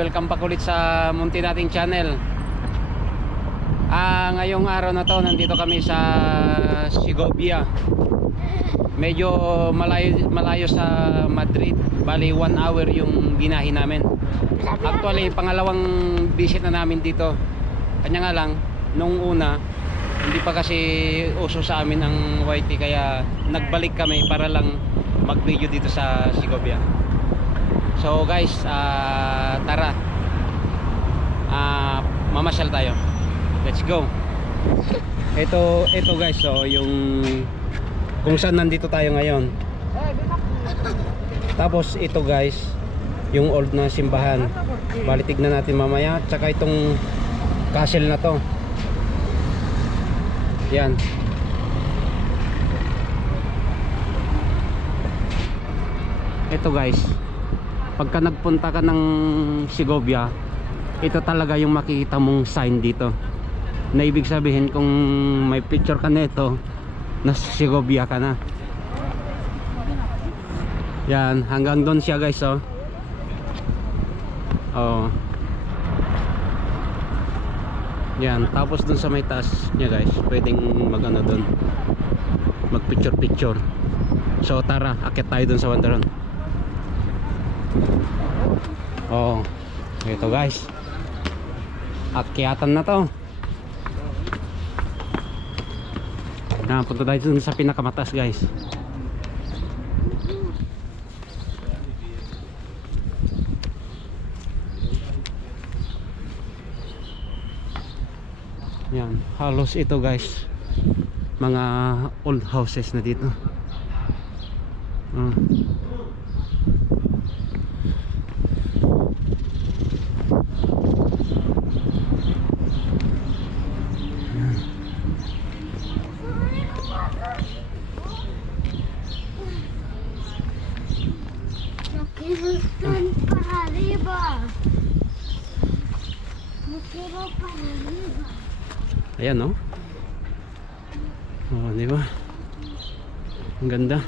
welcome back ulit sa munti nating channel. Ngayong araw na to nandito kami sa Segovia. Medyo malayo sa Madrid. Bali 1 hour yung binahe namin. Actually pangalawang visit na namin dito. Kanya nga lang nung una hindi pa kasi uso sa amin ang YT, kaya nagbalik kami para lang mag-video dito sa Segovia. So guys, tara, mamasyal tayo. Let's go. Ito guys, so yung kung saan nandito tayo ngayon. Tapos ito guys, yung old na simbahan. Bali tignan natin mamaya. Tsaka itong castle na to. Yan. Ito guys, pagka nagpunta ka ng Segovia, ito talaga yung makikita mong sign dito, na ibig sabihin kung may picture ka nito, nasa Segovia ka na. Yan, hanggang doon siya guys, oh. Oh. Yan, tapos doon sa may taas niya guys, pwedeng magano doon, mag picture. So tara, akit tayo doon sa Wanderon. Oh, ito guys, akyatan na to. Punta tayo dun sa pinakamataas guys. Yan, halos ito guys, mga old houses na dito. Ayan, no? Oh, di ba? Ang ganda.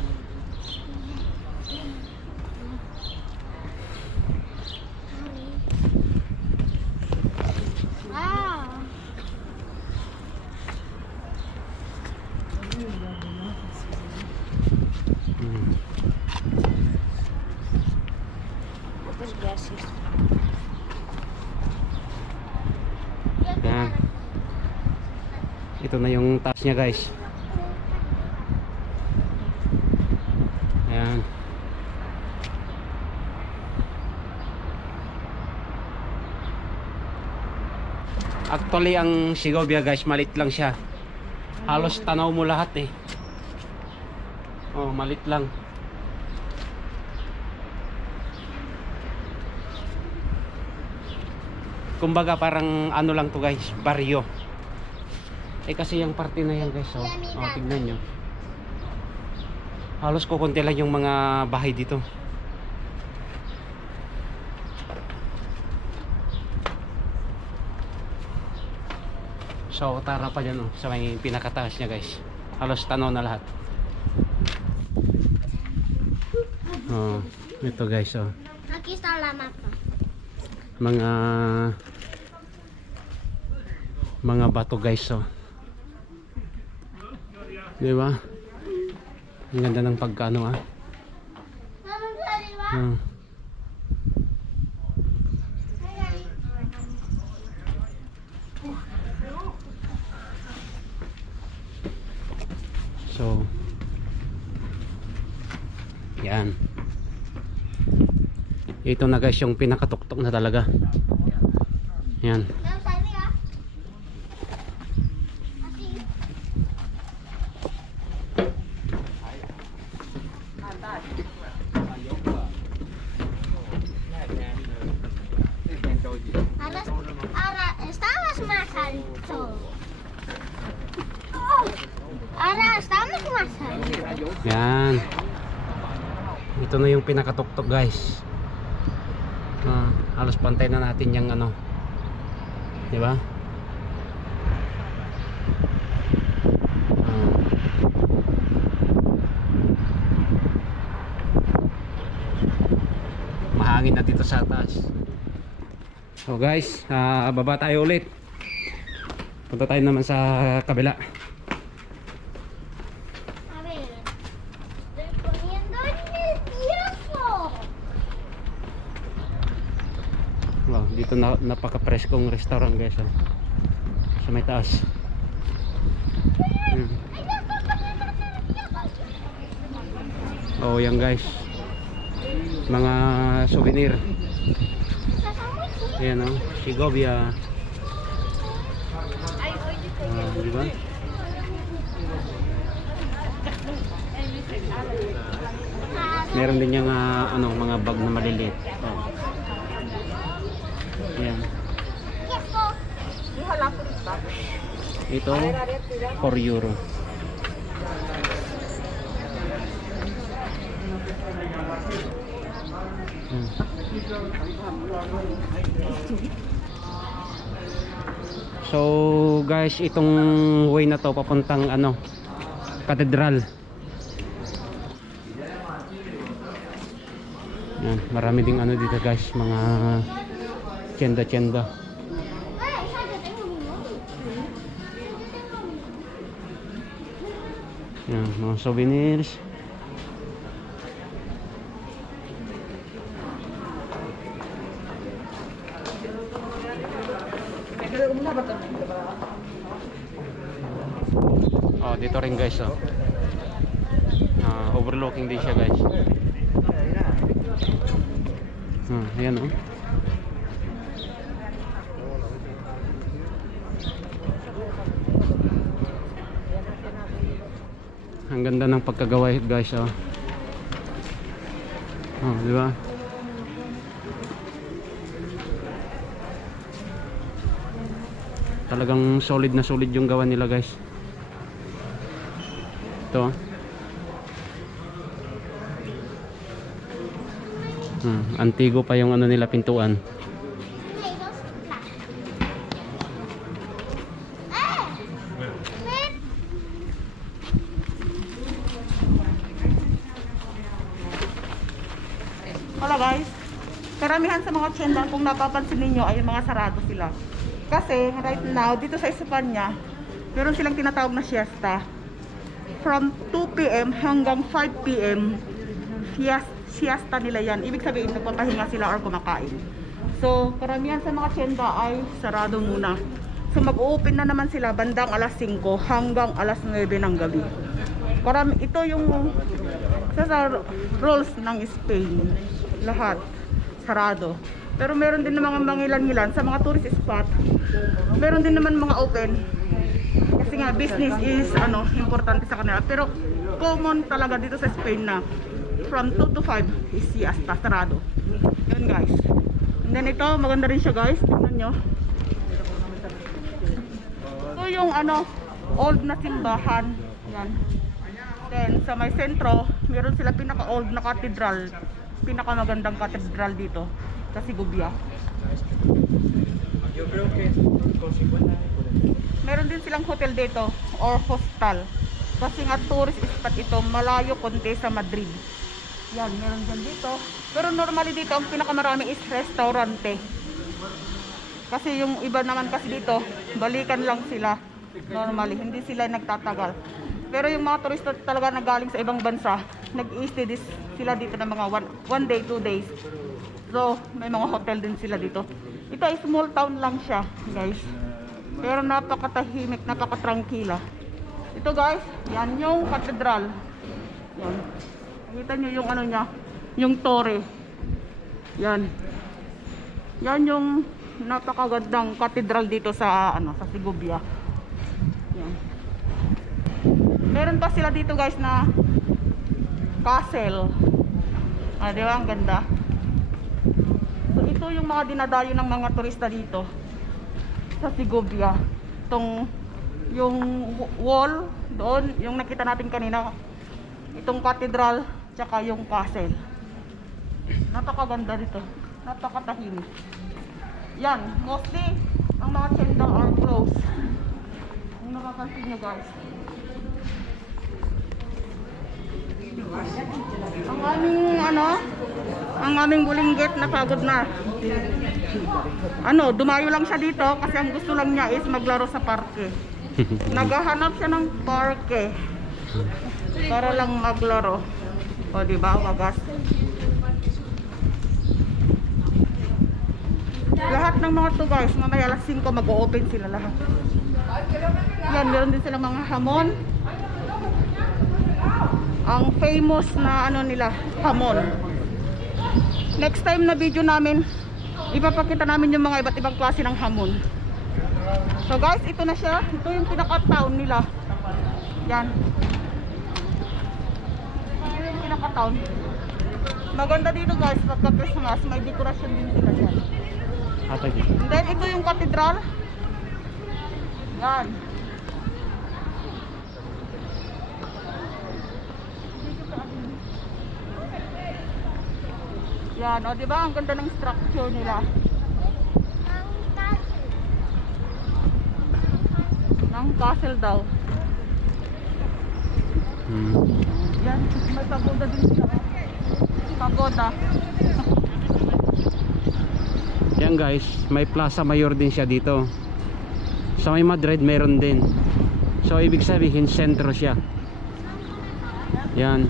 Wow. Gracias. Yan. Ito na yung taas niya guys. Ayan. Actually ang Segovia guys, malit lang siya. Halos tanaw mo lahat eh. Oh, malit lang. Kumbaga parang ano lang to guys, baryo. Kasi yung parte na yan guys, oh, tignan nyo. Halos kukunti lang yung mga bahay dito. So tara pa dyan, oh, sa may pinakataas niya guys. Halos tanaw na lahat. Oh, ito guys, oh. Aquí está la mapa. Mga bato guys, oh. Diba? Ang ganda ng pagkano, ah. So yan. Ito na guys yung pinakatuktok na talaga. Yan. Ahora estamos más alto. Ahora estamos más alto. Yan. Ito na yung pinakatuktok guys. Halos pantay na natin yung ano, di ba? mahangin na dito sa taas. So guys, baba tayo ulit. Punta tayo naman sa kabila. A ver, estoy poniendo nervioso. Wow, dito napaka-preskong restaurant guys. Sa may taas. Oh, yan guys. Mga souvenir. Ayan oh, Segovia. Di ba? Meron din yung mga bag na maliliit. Oh. Ayan. Ito, 4 euro. So guys, itong way na to papuntang katedral. Yan, marami ding dito guys, mga tienda-tienda. Yan, mga souvenirs. Oh, dito rin guys oh. Overlooking din siya guys. Ayan oh. Ang ganda ng pagkagawa guys oh. Oh, di ba? Talagang solid na solid yung gawa nila guys. Ito. Antigo pa yung nila pintuan. Wala guys, karamihan sa mga tienda kung napapansin ninyo ay mga sarado sila. Kasi right now dito sa Espanya, meron silang tinatawag na siesta. From 2 PM hanggang 5 PM, siesta nila yan. Ibig sabihin nagpapahinga sila or kumakain. So karamihan sa mga tienda ay sarado muna. So mag-open na naman sila bandang alas 5 hanggang alas 9 ng gabi. Ito yung sa rules ng Spain. Lahat sarado. Pero meron din ng mga mangilan-ngilan sa mga tourist spot. Meron din naman mga open. Kasi nga business is importante sa kanila. Pero common talaga dito sa Spain na from 2 to 5 is siesta, sarado. Yun guys. And then ito, maganda rin siya guys. Tingnan nyo. Ito yung old na simbahan. Yan. Then sa may sentro, meron sila pinaka-old na cathedral. Pinakamagandang cathedral dito sa Segovia. Meron din silang hotel dito or hostel. Kasi nga tourist spot ito, malayo konti sa Madrid. Yan, meron din dito. Pero normally dito ang pinakamarami is restaurante. Kasi yung iba naman kasi dito, balikan lang sila. Normally, hindi sila nagtatagal. Pero yung mga turista talaga na galing sa ibang bansa, nag-i-stay sila dito ng mga 1 day, 2 days. So, may mga hotel din sila dito. Ito ay small town lang siya, guys. Pero napakatahimik, napakatrangkila. Ito guys, yan yung katedral. Yan. Nakita nyo yung niya, yung tore. Yan. Yan yung napakagandang katedral dito sa sa Segovia. Yan. Meron pa sila dito guys na castle. Di ba? Ang ganda. So ito yung mga dinadayo ng mga turista dito sa Segovia. Yung wall doon, yung nakita natin kanina, itong cathedral, tsaka yung castle. Napakaganda dito. Napakatahimik. Yan, mostly ang mga tienda are closed. Kung nakapansin nyo guys. Ang aming Ang aming bulinggit napagod na. Ano, dumayo lang siya dito kasi ang gusto lang niya is maglaro sa parke. Naghahanap siya ng parke para lang maglaro. O, diba? Wagas. Lahat ng mga to guys, mamaya alas 5 mag-o-open sila lahat. Yan, meron din silang mga hamon. Ang famous na ano nila, hamon. Next time na video namin, ipapakita namin yung mga iba't ibang klase ng hamon. So guys, ito na siya. Ito yung pinaka-town nila. Yan. Ito yung pinaka-town. Maganda dito guys, pagka Christmas, may dekorasyon din sila dyan. And then ito yung katedral. Yan. Yan, o diba? Ang ganda ng structure nila. Ng castle daw. Yan, may pagoda din sila. Pagoda. Yan guys, may Plaza Mayor din siya dito. Sa may Madrid meron din. So ibig sabihin sentro siya. Yan.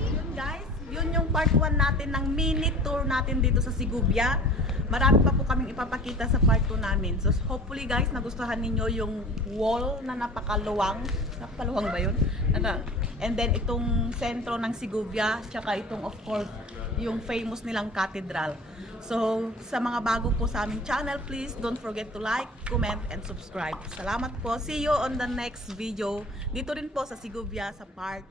Yun guys, yun yung part 1 natin ng mini tour natin dito sa Sigubia. Marami pa po kaming ipapakita sa part 2 namin. So hopefully guys, nagustuhan ninyo yung wall na napakaluwang. Napakaluwang ba yun? And then itong sentro ng Sigubia, tsaka itong of course yung famous nilang cathedral. So sa mga bago po sa aming channel, please don't forget to like, comment, and subscribe. Salamat po. See you on the next video. Dito rin po sa Sigubia sa part